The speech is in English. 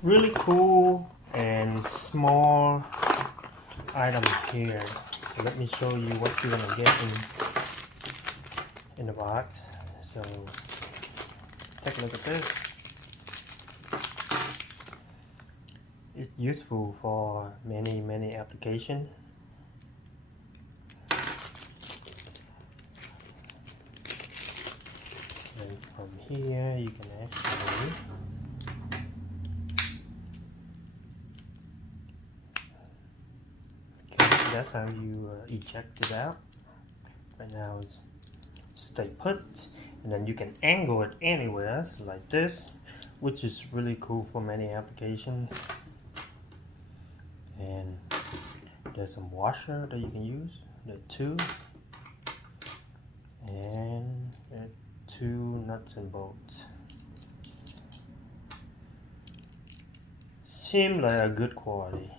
Really cool and small item here. So let me show you what you're gonna get in the box. So take a look at this. It's useful for many applications. And from here you can actually that's how you eject it out. Right now it's stay put, and then you can angle it anywhere like this, which is really cool for many applications. And there's some washer that you can use. There are two, and there are two nuts and bolts. Seem like a good quality.